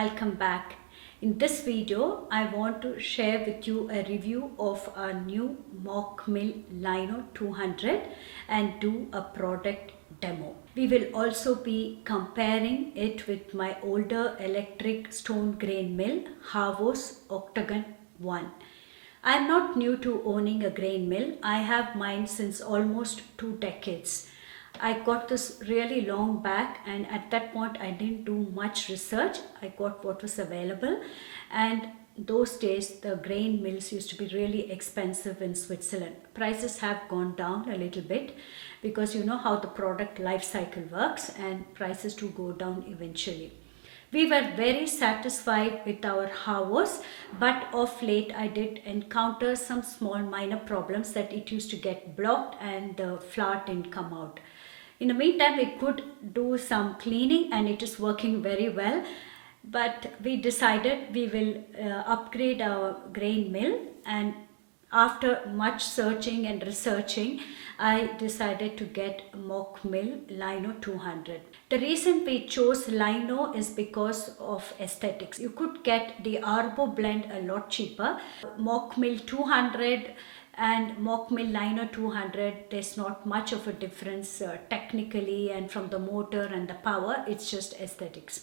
welcome back. In this video, I want to share with you a review of our new Mockmill Lino 200 and do a product demo. We will also be comparing it with my older electric stone grain mill, Hawos Oktagon 1. I am not new to owning a grain mill. I have mine since almost 2 decades. I got this really long back, and at that point I didn't do much research. I got what was available, and those days the grain mills used to be really expensive in Switzerland. Prices have gone down a little bit because you know how the product life cycle works, and prices do go down eventually. We were very satisfied with our Hawos, but of late I did encounter some small minor problems that it used to get blocked and the flour didn't come out. In the meantime, we could do some cleaning and it is working very well, but we decided we will upgrade our grain mill, and after much searching and researching, I decided to get Mockmill Lino 200. The reason we chose Lino is because of aesthetics. You could get the Arbo blend a lot cheaper. Mockmill 200 and Mockmill Lino 200, there's not much of a difference technically and from the motor and the power. It's just aesthetics.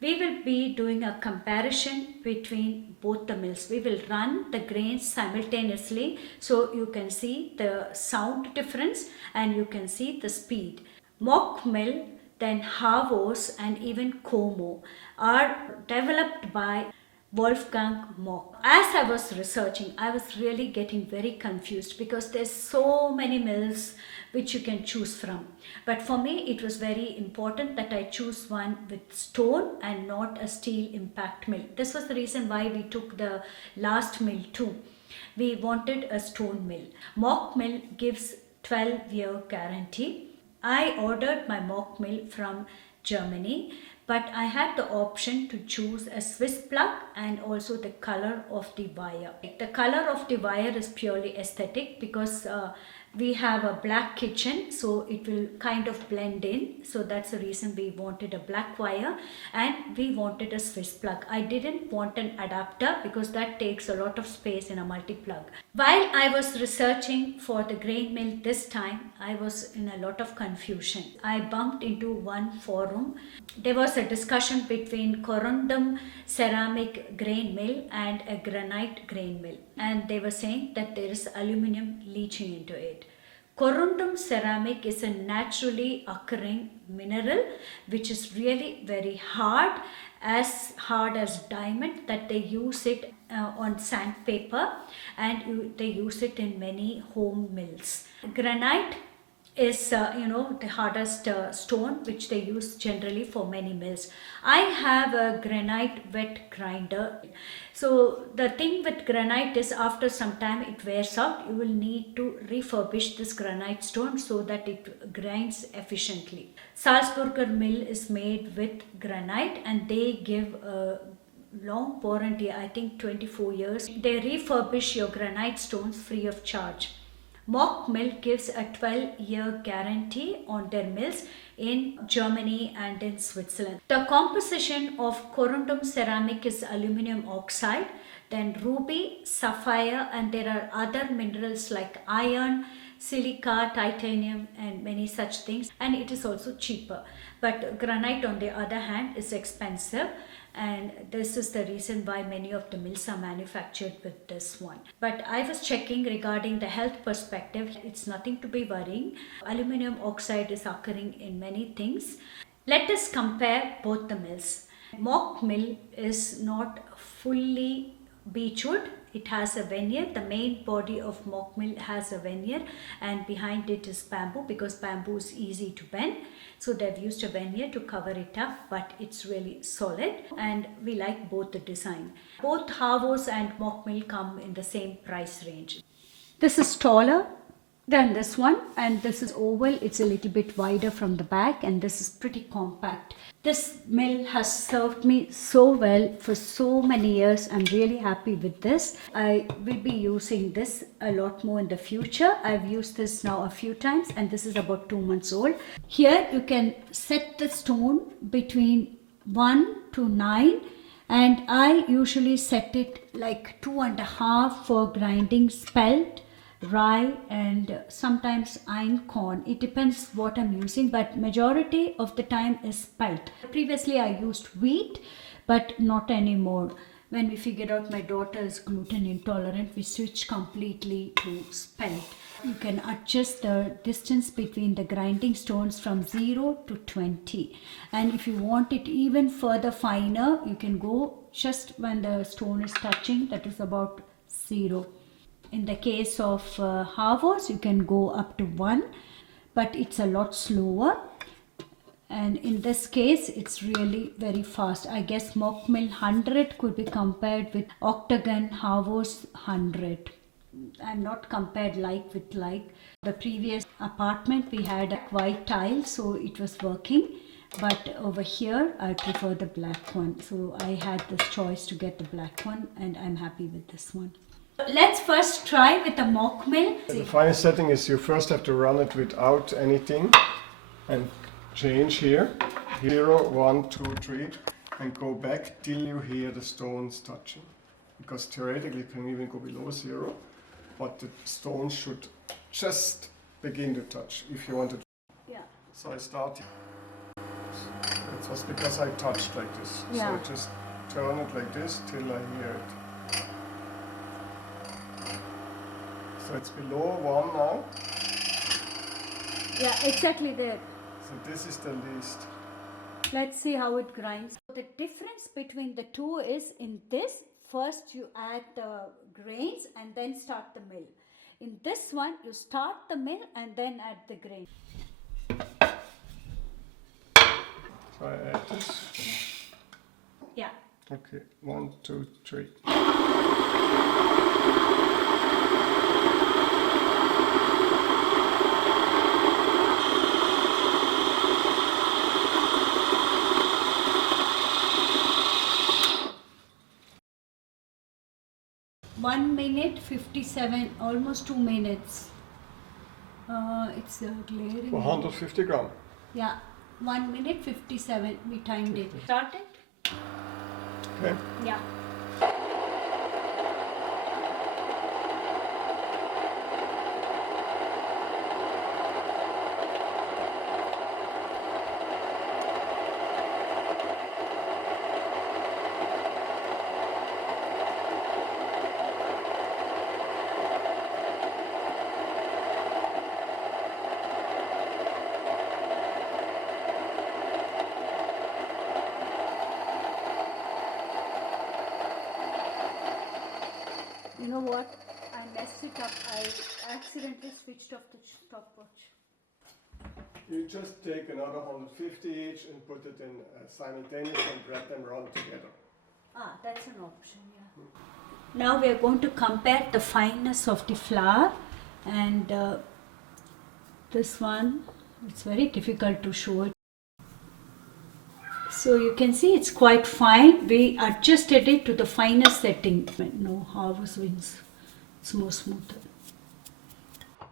We will be doing a comparison between both the mills. We will run the grains simultaneously so you can see the sound difference and you can see the speed. Mockmill, then Hawos and even Como are developed by Wolfgang Mock. As I was researching, I was really getting very confused because there's so many mills which you can choose from. But for me, it was very important that I choose one with stone and not a steel impact mill. This was the reason why we took the last mill too. We wanted a stone mill. Mockmill gives 12-year guarantee. I ordered my Mockmill from Germany, but I had the option to choose a Swiss plug and also the color of the wire. The color of the wire is purely aesthetic because we have a black kitchen, so it will kind of blend in. So that's the reason we wanted a black wire, and we wanted a Swiss plug. I didn't want an adapter because that takes a lot of space in a multi-plug. While I was researching for the grain mill this time, I was in a lot of confusion. I bumped into one forum. There was a discussion between Corrundum Ceramic grain mill and a granite grain mill, and they were saying that there is aluminum leaching into it. Corrundum Ceramic is a naturally occurring mineral which is really very hard as diamond, that they use it on sandpaper, and they use it in many home mills. Granite is the hardest stone which they use generally for many mills. I have a granite wet grinder. So the thing with granite is after some time it wears out. You will need to refurbish this granite stone so that it grinds efficiently. Salzburger MIll is made with granite and they give a long warranty, I think 24 years. They refurbish your granite stones free of charge. Mockmill gives a 12-year guarantee on their mills in Germany and in Switzerland. The composition of Corrundum Ceramic is aluminum oxide, then ruby, sapphire, and there are other minerals like iron, silica, titanium, and many such things, and it is also cheaper. But granite on the other hand is expensive, and this is the reason why many of the mills are manufactured with this one. But I was checking regarding the health perspective. It's nothing to be worrying. Aluminum oxide is occurring in many things. Let us compare both the mills. Mockmill is not fully beechwood. It has a veneer. The main body of Mockmill has a veneer, and behind it is bamboo because bamboo is easy to bend. So they've used a veneer to cover it up, but it's really solid, and we like both the design. Both Hawos and Mockmill come in the same price range. This is taller than this one, and this is oval. It's a little bit wider from the back, and this is pretty compact. This mill has served me so well for so many years. I'm really happy with this. I will be using this a lot more in the future. I've used this now a few times, and this is about 2 months old. Here you can set the stone between 1 to 9 And I usually set it like 2.5 for grinding spelt, rye, and sometimes einkorn. It depends what I'm using, but majority of the time is spelt. Previously I used wheat, but not anymore. When we figured out my daughter is gluten intolerant, we switched completely to spelt. You can adjust the distance between the grinding stones from 0 to 20. And if you want it even further finer, you can go just when the stone is touching, that is about 0. In the case of Hawos, you can go up to 1, but it's a lot slower. And in this case, it's really very fast. I guess Mockmill 100 could be compared with Oktagon Hawos 100. I'm not compared like with like. The previous apartment we had a white tile, so it was working. But over here, I prefer the black one. So I had this choice to get the black one, and I'm happy with this one. Let's first try with the Mockmill. The final setting is you first have to run it without anything and change here, 0, 1, 2, 3, and go back till you hear the stones touching. Because theoretically it can even go below 0, but the stones should just begin to touch if you want to. Yeah. So I start. It was because I touched like this. Yeah. So I just turn it like this till I hear it. So it's below 1 now. Yeah, exactly there. So this is the least. Let's see how it grinds. The difference between the two is in this, first you add the grains and then start the mill. In this one, you start the mill and then add the grain. So I add this. Yeah. Okay, 1, 2, 3. 1 minute 57, almost 2 minutes. It's glaring. 150 gram. Yeah, 1 minute 57. We timed it. Start it. Okay. Yeah. You know what? I messed it up. I accidentally switched off the stopwatch. You just take another 150 each and put it in simultaneously and let them run together. Ah, that's an option, yeah. Now we are going to compare the fineness of the flour, and this one, it's very difficult to show it. So you can see it's quite fine. We adjusted it to the finest setting. No, Hawos wins. It's more smoother.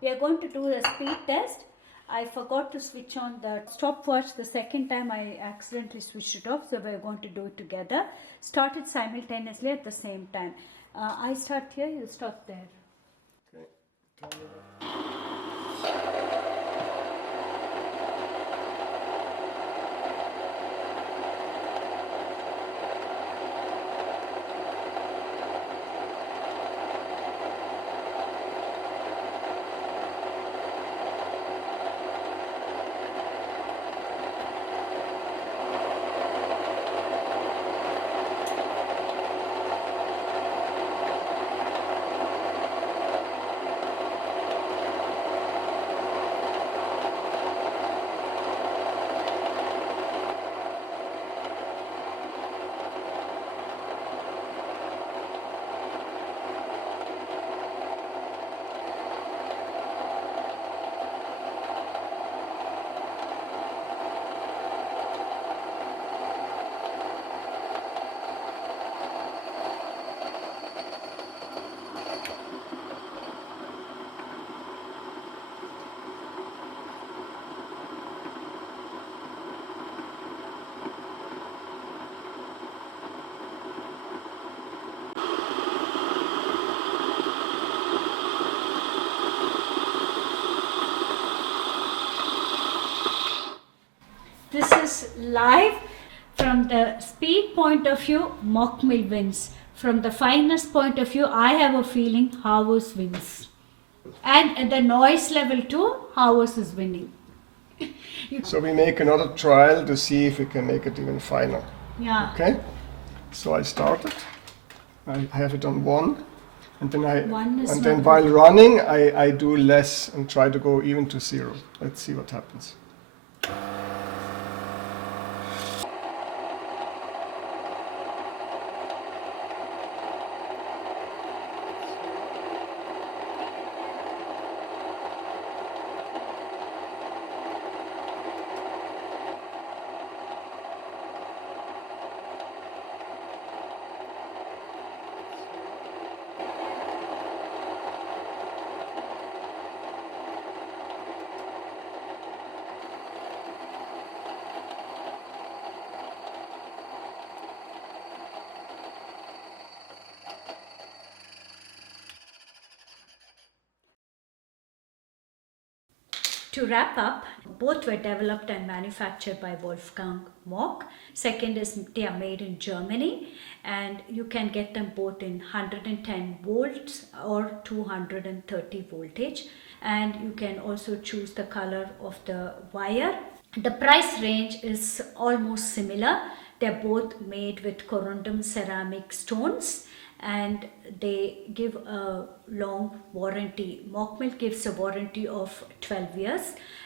We are going to do the speed test. I forgot to switch on the stopwatch the second time. I accidentally switched it off, so we're going to do it together. Start it simultaneously at the same time. I start here, you start there. Okay. Turn it up. This is live. From the speed point of view, Mockmill wins. From the fineness point of view, I have a feeling Hawos wins. And at the noise level too, Hawos is winning. So we make another trial to see if we can make it even finer. Yeah. Okay? So I started. I have it on 1. And then while running, I do less and try to go even to 0. Let's see what happens. To wrap up, both were developed and manufactured by Wolfgang Mock. Second is they are made in Germany, and you can get them both in 110 volts or 230 voltage, and you can also choose the color of the wire. The price range is almost similar. They're both made with Corrundum Ceramic stones, and they give a long warranty. Mockmill gives a warranty of 12 years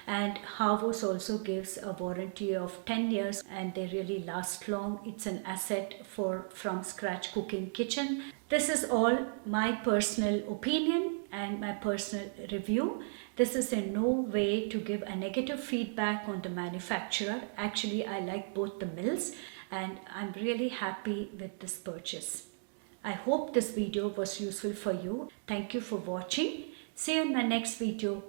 and Hawos also gives a warranty of 10 years, and they really last long. It's an asset for from scratch cooking kitchen. This is all my personal opinion and my personal review. This is in no way to give a negative feedback on the manufacturer. Actually, I like both the mills and I'm really happy with this purchase. I hope this video was useful for you. Thank you for watching. See you in my next video.